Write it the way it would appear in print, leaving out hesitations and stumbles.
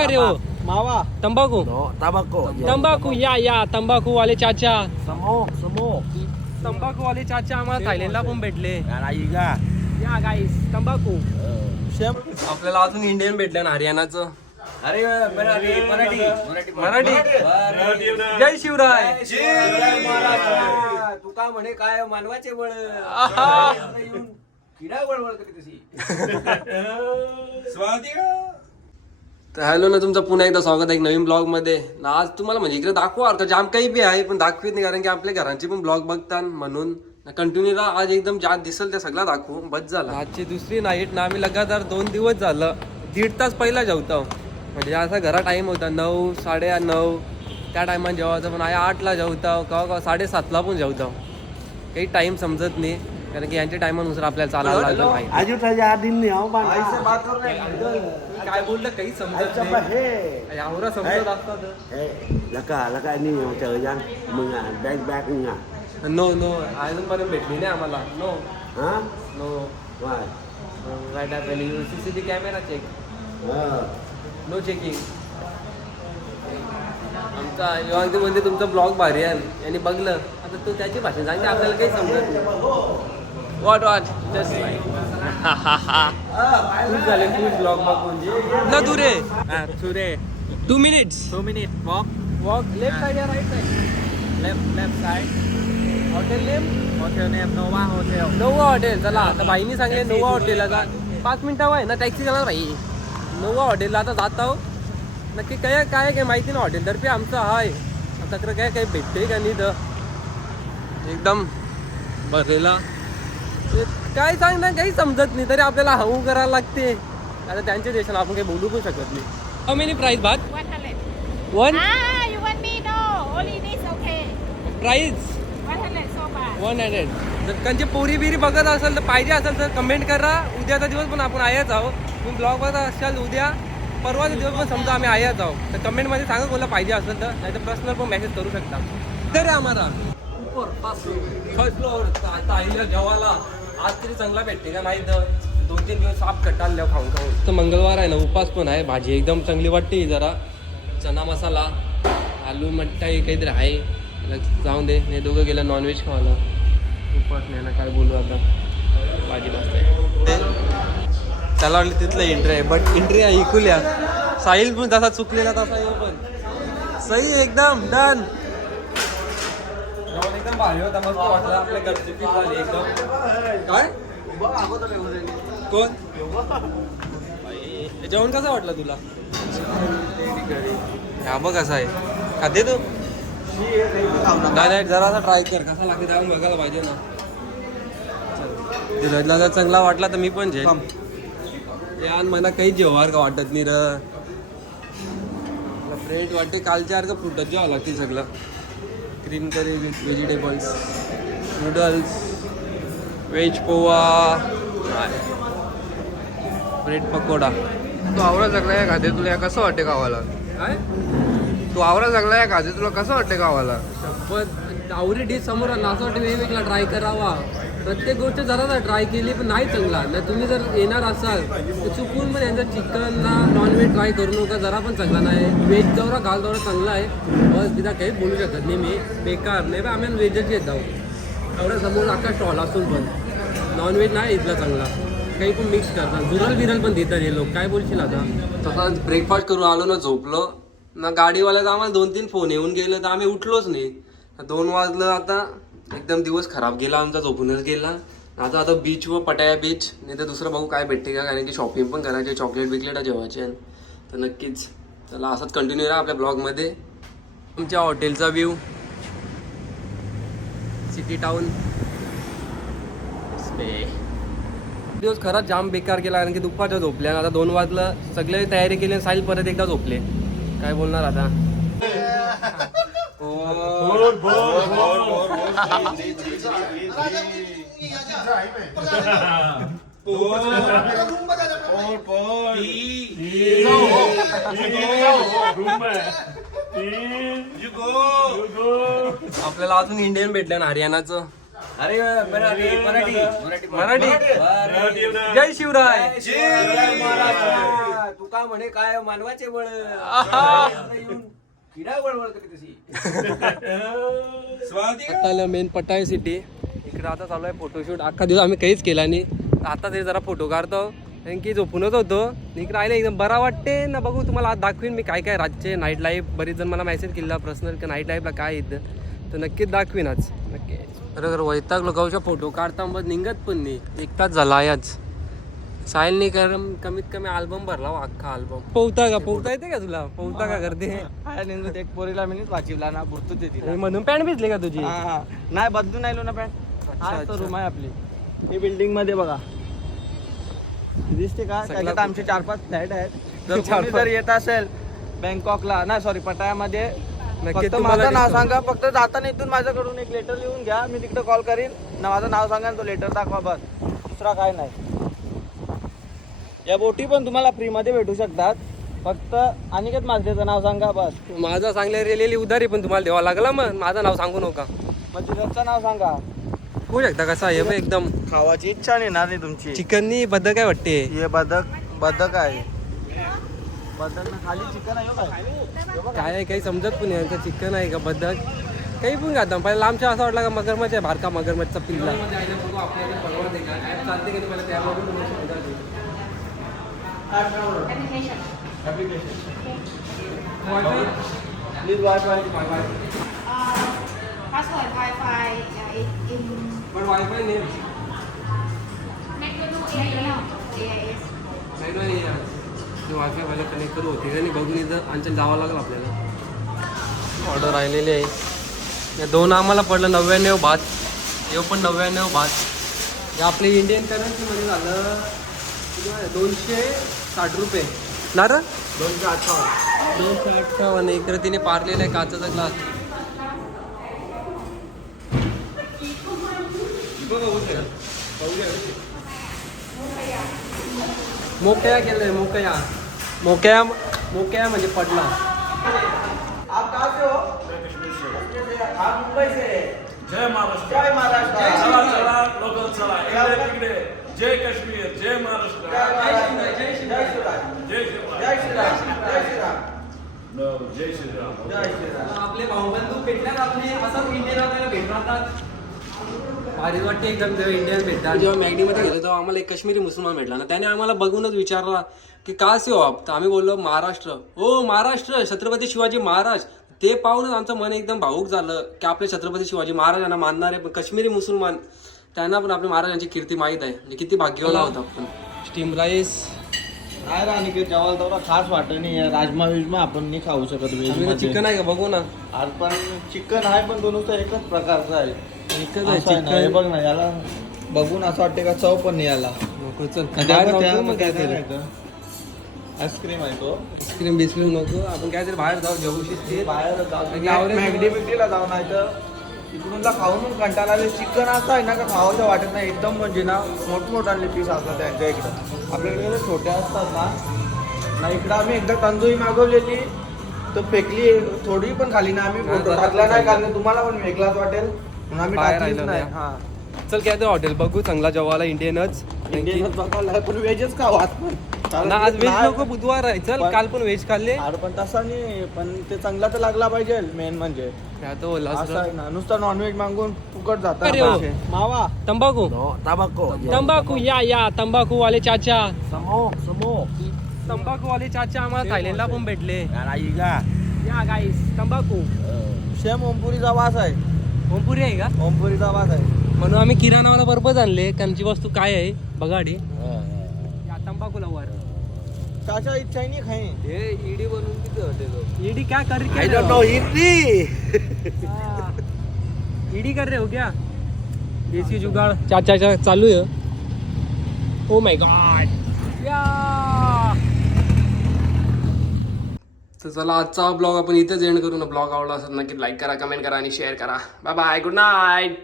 अरे हो मावा तंबाकू तंबाकू या तंबाकू वाले चाचा तंबाकू वाले चाचा आम्हाला थायलंडला पण भेटले या गाईस तंबाकू आपल्याला अजून इंडियन भेटलं ना हरियाणाचं अरे मराठी जय शिवराय तू का म्हणे काय मानवाचे बळ किडा बळबळ करी तशी तर हॅलो ना तुमचं पुन्हा एकदा स्वागत आहे एक नवीन ब्लॉग मध्ये आज तुम्हाला म्हणजे इकडे दाखवा अर्थ जाम काही बी आहे पण दाखवित नाही कारण की आपल्या घरांचे पण ब्लॉग बघतात म्हणून कंटिन्यूला आज एकदम ज्या दिसल ते सगळं दाखवू बस झालं आजची दुसरी नाईट ना आम्ही लगातार 2 दिवस झालं 1.5 तास पहिला जेवतो म्हणजे असा घरा टाइम होता 9, 9:30 त्या टायमात जेवायचं पण आया 8ला जेवतो का 7:30ला पण जेवतो काही टाइम समजत नाही कारण की यांच्या टायमानुसार आपल्याला चालायला लागलं काय बोललं काही समजत नाही यावरा समजत असतात नो अजूनपर्यंत भेटली नाही आम्हाला no CCTV camera check no checking आमचा म्हणजे तुमचा ब्लॉग भारी आहे यांनी बघलं आता तो त्याची भाषा सांगते आपल्याला काही समजत नाही वॉट जस्ट खूप झाले खूप ब्लॉग बघून ना दुरे 2 मिनिट वॉक लेफ्ट साइड या right side left side hotel name Nova hotel चला आता भाईनी सांगले नोवा हॉटेल आता 5 मिनिटावर आहे ना टॅक्सी करणार भाई नोवा हॉटेलला आता जात आहो नक्की काय माहिती ना हॉटेल तर्फे आमचं आहे आता काय भेटते का नाही तर एकदम भरलेला काय सांगणार काही समजत नाही तरी आपल्याला हवू करायला लागते आता त्यांच्या देशाला आपण काही बोलू पण शकत नाही हाऊ मेनी प्राइस भात 100. 1 You want me? No. Only this, okay. Price 100 so far. 100 जर त्यांची पोरी बिरी बघत असेल तर पाहिजे असेल तर कमेंट करा उद्याचा दिवस पण आपण आयाच आहोत तुम्ही ब्लॉग बघत असाल उद्या परवाचा दिवस पण समजा आम्ही आयाच आहोत तर कमेंटमध्ये सांगा कोणाला पाहिजे असेल तर नाही तर पर्सनल पण मेसेज करू शकता तर आम्हाला फर्स्ट फ्लोअर ताईला जेवायला आज तरी चांगला भेटते का नाही तर 2-3 दिवस साफ कटाल खाऊन तर मंगळवार आहे ना उपास पण आहे भाजी एकदम चांगली वाटते जरा चना मसाला आलू मट्टाई काहीतरी आहे जाऊन दे नाही दोघं गेलं नॉनव्हेज खावायला उपास नाही ना काय बोलू आता भाजी मस्त आहे त्याला वाटलं तिथलं एंट्री आहे बट एंट्री आहे ऐकूया साहिल पण जसा चुकलेला तसा येऊ पण सही एकदम डन एकदम भारी होता मस्त वाटलं आपल्या घरची फील झाली एकदम काय कोण जेवण कसं वाटलं तुला हा बघ कसा आहे खाते तू नाही जरा ट्राय कर कसा लागते जाऊन बघायला पाहिजे ना धीरजला जर चांगला वाटला तर मी पण जेव यार मला काही जेवार का वाटत नाही र फ्रेंड वाटते कालच्या सारखं फ्रुटच जेवावं लागतील सगळं green curry with vegetables noodles veg poha bread pakoda तू आवरा जगला या खाते तुला कसं वाटते गावाला काय तू आवरा जगला या खाते तुला कसं वाटते गावाला पण आवरी डिश समोर आणला असं वाटतं वेगवेगळा ट्राय करावा प्रत्येक गोष्ट जरा ट्राय केली पण नाही चांगला नाही तुम्ही जर येणार असाल तर चुकून पण यांचं चिकनला नॉनव्हेज ट्राय करू नका जरा पण चांगला नाही व्हेज दौरा घाल दौरा चांगला आहे बस तिथं काही बोलू शकत नाही मी बेकार नाही पण आम्ही व्हेजच येत आहोत एवढा समोर अख्खा स्टॉल असून पण नॉनव्हेज नाही इथला चांगला काही पण मिक्स करतात बिरल पण देतात हे लोक काय बोलशील आता तसं ब्रेकफास्ट करून आलो ना झोपलो ना गाडीवाल्याचा आम्हाला 2-3 फोन येऊन गेलं तर आम्ही उठलोच नाही 2 वाजलं आता एकदम दिवस खराब गेला आमचा झोपूनच गेला आता बीच व पटाया बीच नाही तर दुसरं बघू काय भेटते का कारण की शॉपिंग पण करायचे चॉकलेट बिकलेट जेवायचे तर नक्कीच चला असंच कंटिन्यू राहा आपल्या ब्लॉगमध्ये आमच्या हॉटेलचा व्ह्यू सिटी टाउन दिवस खरंच जाम बेकार केला कारण की दुपारच्या झोपल्या आता 2 वाजलं सगळे तयारी केली साहिल परत एकदा झोपले काय बोलणार आता आपल्याला अजून इंडियन भेटलं ना हरियाणाचं अरे मराठी मराठी मराठी. मराठी. जय शिवराय. तू का म्हणे काय मानवाचे बळ किडा वळवळ करी तशी आता मेन पटाय सिटी इकडे आता चालू आहे फोटोशूट. अख्खा दिवस आम्ही काहीच केला नाही. आता तरी जरा फोटो काढतो कारण की झोपूनच होतो. इकडे आले एकदम बरा वाटते ना. बघू तुम्हाला आज दाखवीन मी काय काय रातचे नाईट लाईफ. बरीच जण मला मेसेज केला पर्सनल की नाईट लाईफला काय येतं तर नक्कीच दाखवीन आज. नक्की खरं वैताग लोकांच्या फोटो काढता मग निघत पण नाही. एक तास झाला आहे आज. साहिलने कमीत कमी अल्बम भरला अख्खा अल्बम. पोहता येते का तुला? पोहता का करते? एक पोरीला मी वाचिवला ना बुरतो ते तिला म्हणून पॅन्ट भिजली का तुझी? नाही बदलून आलो ना पॅन्ट. हा तो रूम आहे आपली ही बिल्डिंग मध्ये बघा दिसते का? त्याच्यात आमचे 4-5 फ्लॅट आहेत. जर कोणी जर येत असेल बँकॉकला ना सॉरी पटायामध्ये फक्त माझं नाव सांगा. फक्त जाताना इथून माझ्याकडून एक लेटर लिहून घ्या. मी तिकडे कॉल करीन ना माझं नाव सांगा तो लेटर दाखवा बस. दुसरा काय नाही. या बोटी पण तुम्हाला फ्री मध्ये भेटू शकतात. फक्त अनिकेत माझ्याचं नाव सांगा बस. माझं सांगल्या रेलेली उधारी पण तुम्हाला द्यावा लागला. मग माझं नाव सांगू नका. मग तिकडचं नाव सांगा. होऊ शकता कसा आहे बघ एकदम खावाची इच्छा नाही ना तुमची. चिकननी बद्दल काय वाटते? हे बदक आहे. बदक ना खाली चिकन आहे काय आहे काही समजत पण नाही. चिकन आहे का बद्दल काही पण खाता. पहिला आमच्या असं वाटलं का मगरमच्छ आहे. भारका मगरमच्छचा पिल्ला please wifi password Wi-Fi in पण वायफाय नाही. McDonald's AIS. वायफाय वाला कनेक्ट करू होते आणि बघून इथं आमच्या जावं लागलं आपल्याला. ऑर्डर राहिलेली आहे. या 2 आम्हाला पडलं 99 भात. हे पण 99 भात. हे आपले इंडियन करन्सीमध्ये झालं 260 रुपये ना रे. 258. इकडे तिने पारलेला आहे काचाचा ग्लास. मोकया केलंय. मोकया म्हणजे पडला. आप कहाँ से हो? आप मुंबई से. जय महाराष्ट्र. जय महाराष्ट्र. चला चला लोकल चला इकडे तिकडे. जय काश्मीर. जय महाराष्ट्र. जय श्रीराम. जय जय श्रीराम. जय श्रीराम. No, जय श्रीराम. जय श्रीराम. आपले भाऊबंधू भेटल्यात. आपले असं इंडियन आपल्याला भेटतात. भारी वाटते एकदम जेव्हा इंडियन भेटतात. जेव्हा मॅगडीमध्ये गेलो तेव्हा आम्हाला एक काश्मीरी मुसलमान भेटला ना. त्याने आम्हाला बघूनच विचारला की का से हो आप. तर आम्ही बोललो महाराष्ट्र. हो महाराष्ट्र छत्रपती शिवाजी महाराज. ते पाहूनच आमचं मन एकदम भावूक झालं की आपले छत्रपती शिवाजी महाराज यांना मानणारे पण काश्मीरी मुसलमान त्यांना पण आपल्या महाराजांची कीर्ती माहीत आहे. म्हणजे किती भाग्यवाला होता आपण. स्टीम राईस नाही रा अनिकेत जेवायला तेवढा खास वाटत नाही. राजमा विजमा आपण नाही खाऊ शकत. चिकन आहे का बघू ना. आज पण चिकन आहे पण दोन एकच प्रकारचं आहे. एकच आहे असं आहे ना, हे चिकन. बघ ना याला बघून असं वाटते का चव पण नाही याला. नको चल आईस्क्रीम आहे तो. आईस्क्रीम बिस्क्रीम नको. आपण काहीतरी बाहेर जाऊ जेवू शिस्तीत. बाहेर आवरेज- मॅगडी बिगडीला जाऊ नाही तर इकडून खाऊन कंटाळा आले. चिकन असं आहे ना का खावायचं वाटत नाही. एकदम म्हणजे ना मोठमोठाले पीस असतात त्यांच्या इकडं. आपल्याकडे कसं छोट्या असतात ना इकडं आम्ही एकदा तंदुरी मागवलेली तर फेकली. थोडी पण खाली ना आम्ही फोटो टाकला नाही कारण तुम्हाला पण वेगळाच वाटेल म्हणून आम्ही बाहेर टाकलीच राहिलो नाही. नाही. हा चल काय ते हॉटेल बघू चांगला जेवायला इंडियनच. इंडियनच बघायला पण व्हेजच खाऊ आज पण. ना आज व्हेज नको बुधवार आहे. चल काल पण व्हेज खाल्ले. अरे पण तसा नाही पण ते चांगला तर लागला पाहिजे मेन म्हणजे. तो असं आहे ना नुसतं नॉनव्हेज मागून फुकट अरे हो. जातात. मावा तंबाखू तंबाखू या तंबाखू वाले चाचा. तंबाखू वाले चाचा आम्हाला थायलंडला पण भेटले. या गाईस तंबाखू. सेम ओमपुरीचा वास आहे. ओमपुरी आहे का? ओमपुरीचा वास आहे. म्हणून आम्ही किराणावाला पर्पज आणले. त्यांची वस्तू काय आहे बघाडी. या तंबाखू लवर चाचा इच्छा नहीं खाए. हे ईडी बनवून किती होते. ईडी क्या कर I don't know Hindi. ED कर रहे हो क्या? देसी जुगाड़ चाचा चालू है. Oh my God. या तर चला आजचा ब्लॉग आपण इथेच एंड करू ना. ब्लॉग आवडला असेल नक्की लाईक करा, कमेंट करा आणि शेअर करा. Bye bye. Good night.